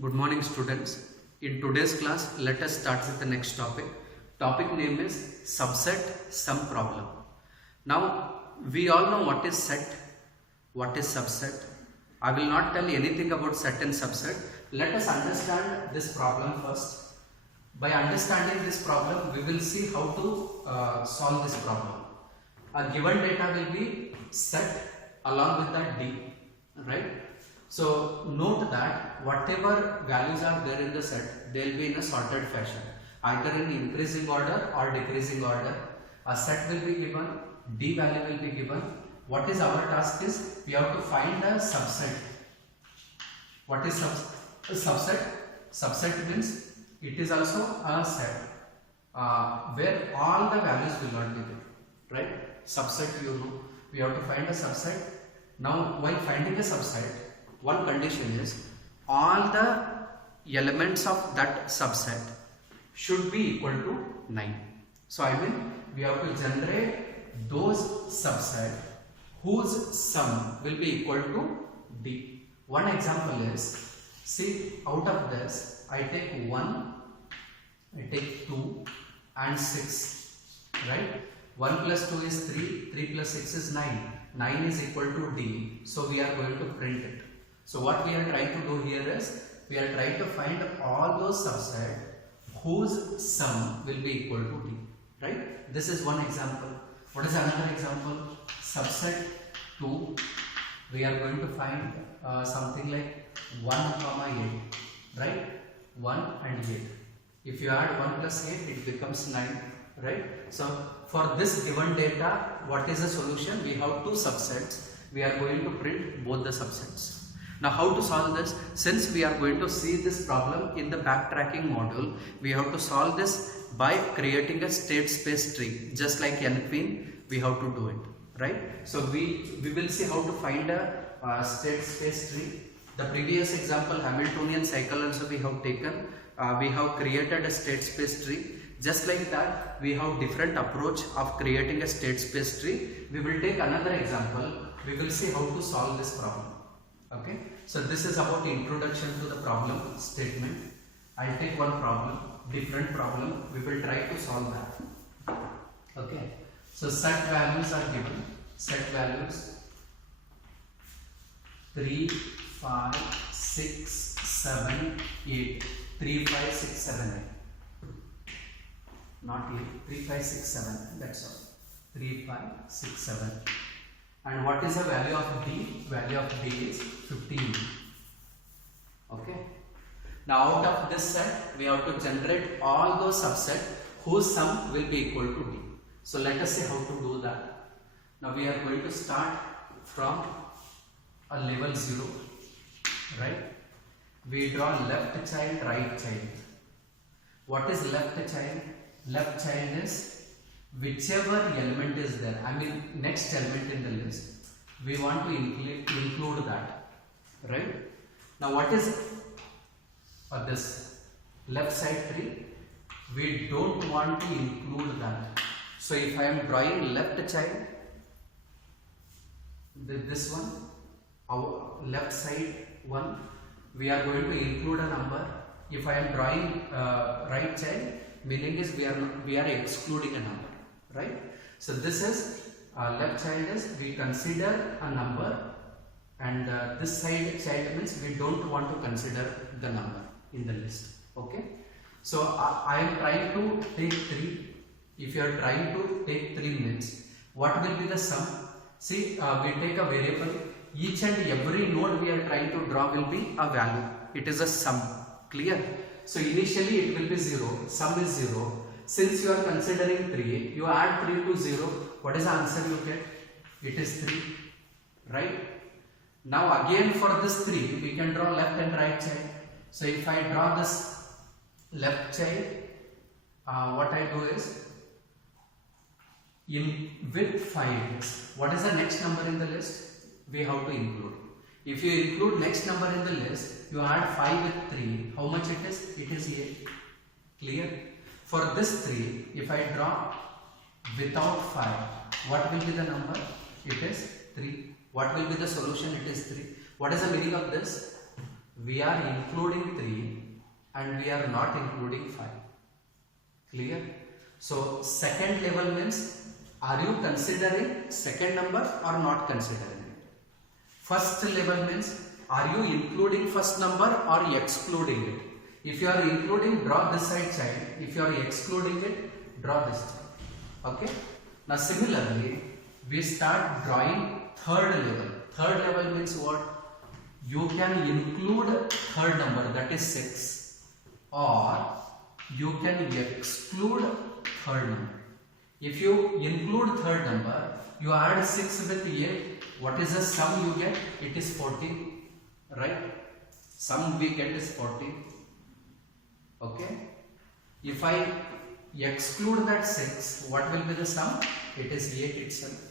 Good morning students. In today's class, let us start with the next topic. Topic name is subset sum problem. Now we all know what is set, what is subset. I will not tell anything about set and subset. Let us understand this problem first. By understanding this problem, we will see how to solve this problem. A given data will be set along with that D, right? So note that whatever values are there in the set, they will be in a sorted fashion, either in increasing order or decreasing order. A set will be given, D value will be given. What is our task is, we have to find a subset. What is a subset? Subset means it is also a set where all the values will not be there, right? Subset, you know, we have to find a subset. Now while finding a subset, one condition is all the elements of that subset should be equal to 9. So I mean we have to generate those subset whose sum will be equal to D. One example is, see, out of this I take 1, I take 2 and 6, right? 1 plus 2 is 3, 3 plus 6 is 9, 9 is equal to D, so we are going to print it. So what we are trying to do here is, we are trying to find all those subsets whose sum will be equal to D, right? This is one example. What is another example? Subset 2, we are going to find something like 1, 8, right? 1 and 8. If you add 1 plus 8, it becomes 9, right? So for this given data, what is the solution? We have two subsets. We are going to print both the subsets. Now how to solve this? Since we are going to see this problem in the backtracking module, we have to solve this by creating a state space tree. Just like NQueen, we have to do it, right? So we will see how to find a state space tree. The previous example, Hamiltonian cycle, also we have taken. We have created a state space tree. Just like that, we have different approach of creating a state space tree. We will take another example. We will see how to solve this problem. Okay, so this is about introduction to the problem statement. I'll take one problem, different problem. We will try to solve that. Okay, so set values are given. Set values 3, 5, 6, 7, 8. 3, 5, 6, 7, 8. Not 8. 3, 5, 6, 7. That's all. 3, 5, 6, 7. And what is the value of D? Value of D is 15. Okay. Now out of this set, we have to generate all those subsets whose sum will be equal to D. So let us see how to do that. Now we are going to start from a level 0, right? We draw left child, right child. What is left child? Left child is whichever element is there, I mean next element in the list, we want to include that, right? Now what is this left side tree? We don't want to include that. So if I am drawing left child, this one, our left side one, we are going to include a number. If I am drawing right child, meaning is we are excluding a number, right? So this is left child is we consider a number, and this side child means we don't want to consider the number in the list. Okay, so I am trying to take 3. If you are trying to take 3 means what will be the sum? See, we take a variable, each and every node we are trying to draw will be a value. It is a sum. Clear? So initially it will be 0, sum is 0. Since you are considering 3, you add 3 to 0, what is the answer you get? It is 3, right? Now again for this 3, we can draw left and right child. So if I draw this left child, what I do is, in with 5, what is the next number in the list? We have to include. If you include next number in the list, you add 5 with 3, how much it is? It is 8. Clear? For this 3, if I draw without 5, what will be the number? It is 3. What will be the solution? It is 3. What is the meaning of this? we are including 3 and we are not including 5. Clear? So second level means, are you considering second number or not considering it? First level means, are you including first number or excluding it? If you are including, draw this side child. If you are excluding it, draw this side. Okay? Now similarly, we start drawing third level. Third level means what? You can include third number, that is 6, or you can exclude third number. If you include third number, you add 6 with 8. What is the sum you get? It is 14, right? Sum we get is 14. Okay? If I exclude that 6, what will be the sum? It is 8 itself.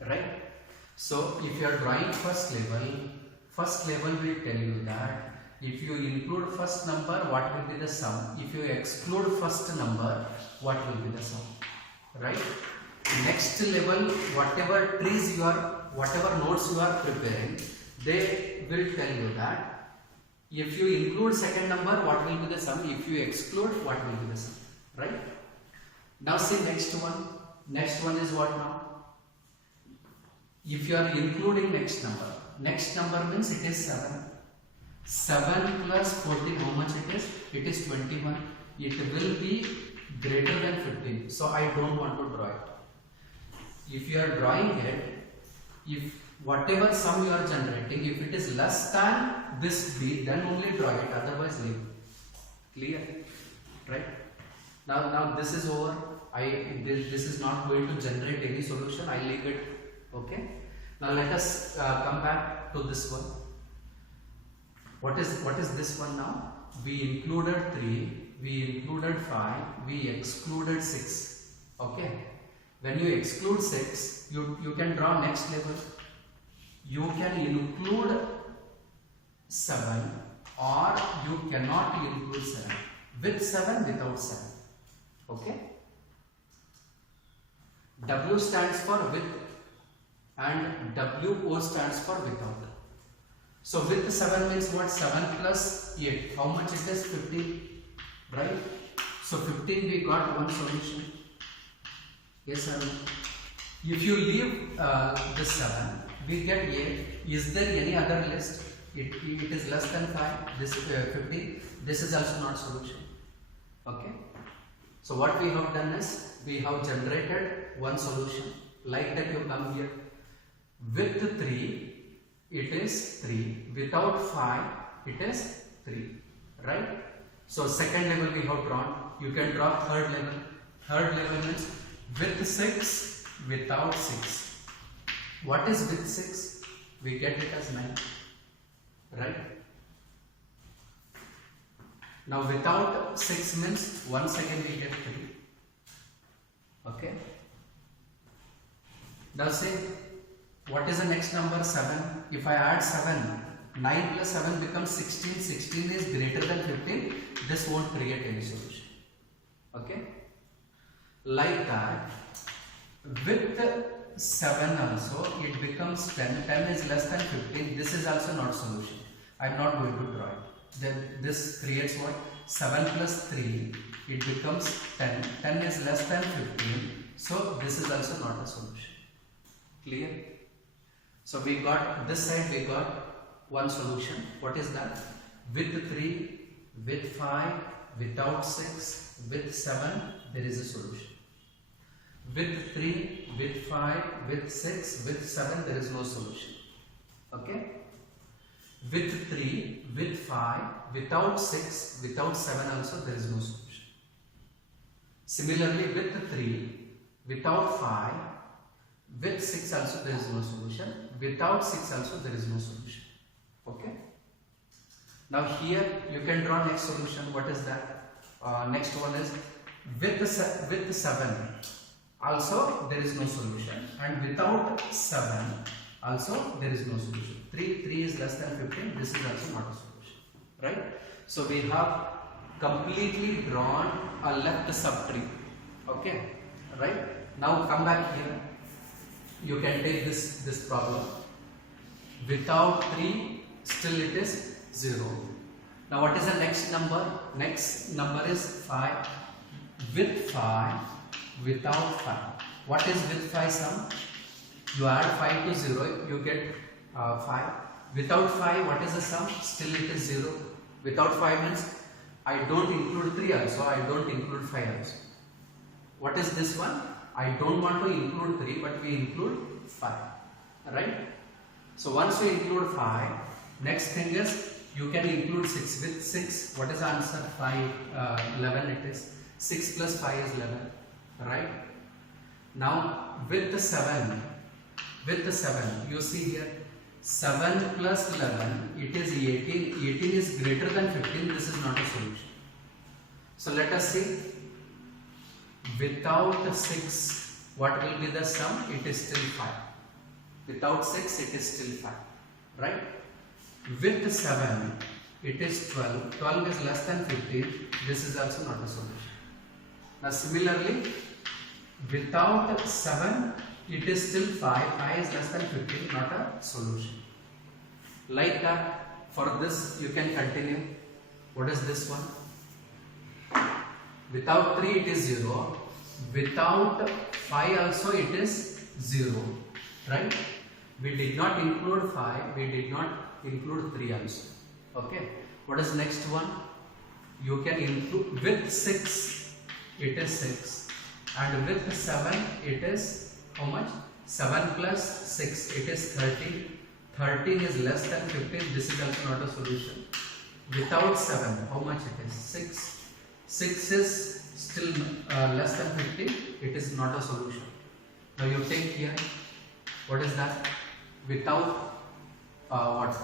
Right? So if you are drawing first level will tell you that if you include first number, what will be the sum? If you exclude first number, what will be the sum? Right? Next level, whatever trees you are, whatever notes you are preparing, they will tell you that if you include second number, what will be the sum? If you exclude, what will be the sum? Right? Now see next one. Next one is what now? If you are including next number means it is 7. 7 plus 14, how much it is? It is 21. It will be greater than 15. So I don't want to draw it. If you are drawing it, if whatever sum you are generating, if it is less than this b, then only draw it, otherwise leave. Clear? Right? Now this is over. This is not going to generate any solution. I leave it. Okay? Now let us come back to this one. What is this one now? We included 3, we included 5, we excluded 6. Okay? When you exclude 6, you can draw next level. You can include 7 or you cannot include 7. With 7, without 7. Okay? W stands for with and WO stands for without. So with 7 means what? 7 plus 8. How much it is? 15. Right? So 15 we got one solution. Yes or no? If you leave this 7, we get 8. Is there any other list? It is less than 5. This 15. This is also not solution. Okay? So what we have done is, we have generated one solution. Like that you come here. With 3, it is 3. Without 5, it is 3. Right? So second level we have drawn. You can draw third level. Third level means with 6, without 6. What is with 6? We get it as 9. Right? Now without 6 means once again we get 3. Okay? Now say, what is the next number? 7. If I add 7, 9 plus 7 becomes 16. 16 is greater than 15. This won't create any solution. Okay? Like that, with 7 also, it becomes 10. 10 is less than 15. This is also not solution. I am not going to draw it. Then this creates what? 7 plus 3, it becomes 10. 10 is less than 15. So this is also not a solution. Clear? So we got this side, we got one solution. What is that? With 3, with 5, without 6, with 7, there is a solution. With 3, with 5, with 6, with 7, there is no solution. Okay? With 3, with 5, without 6, without 7 also there is no solution. Similarly, with 3, without 5, with 6 also there is no solution. Without 6 also there is no solution. Okay? Now here you can draw next solution. What is that? Next one is with 7 also there is no solution, and without 7 also there is no solution. 3 is less than 15. This is also not a solution. Right? So we have completely drawn a left subtree. Okay? Right? Now come back here. You can take this problem. Without 3, still it is 0. Now what is the next number? Next number is 5. With 5, without 5. What is with 5 sum? You add 5 to 0, you get 5. Without 5, what is the sum? Still it is 0. Without 5 means I don't include 3 also, I don't include 5 also. What is this one? I don't want to include 3, but we include 5. Right? So once you include 5, next thing is you can include 6. With 6, what is the answer? 5, 11 it is. 6 plus 5 is 11. Right? Now with the 7, you see here, 7 plus 11, it is 18. 18 is greater than 15. This is not a solution. So let us see. Without 6, what will be the sum? It is still 5. Without 6, it is still 5. Right? With 7, it is 12. 12 is less than 15. This is also not a solution. Now similarly, without 7, it is still 5. 5 is less than 15, not a solution. Like that, for this you can continue. What is this one? Without 3, it is 0. Without 5 also it is 0. Right? We did not include 5. We did not include 3 also. Okay. What is next one? You can include with 6, it is 6. And with 7, it is how much? 7 plus 6, it is 13. 13 is less than 15. This is also not a solution. Without 7, how much it is? 6. 6 is still less than 15. It is not a solution. Now you take here. What is that? Without what?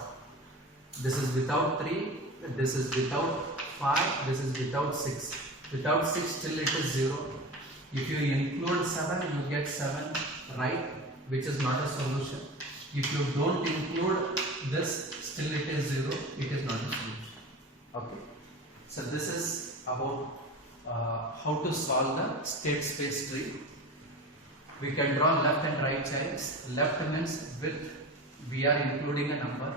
This is without 3. This is without 5. This is without 6. Without 6, still it is 0. If you include 7, you get 7, right? Which is not a solution. If you don't include this, still it is 0. It is not a solution. Okay. So this is about how to solve the state space tree. We can draw left and right sides. Left means with we are including a number.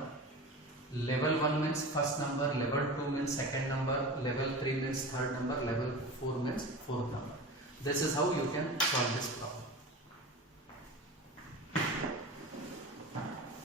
Level 1 means first number, level 2 means second number, level 3 means third number, level 4 means fourth number. This is how you can solve this problem.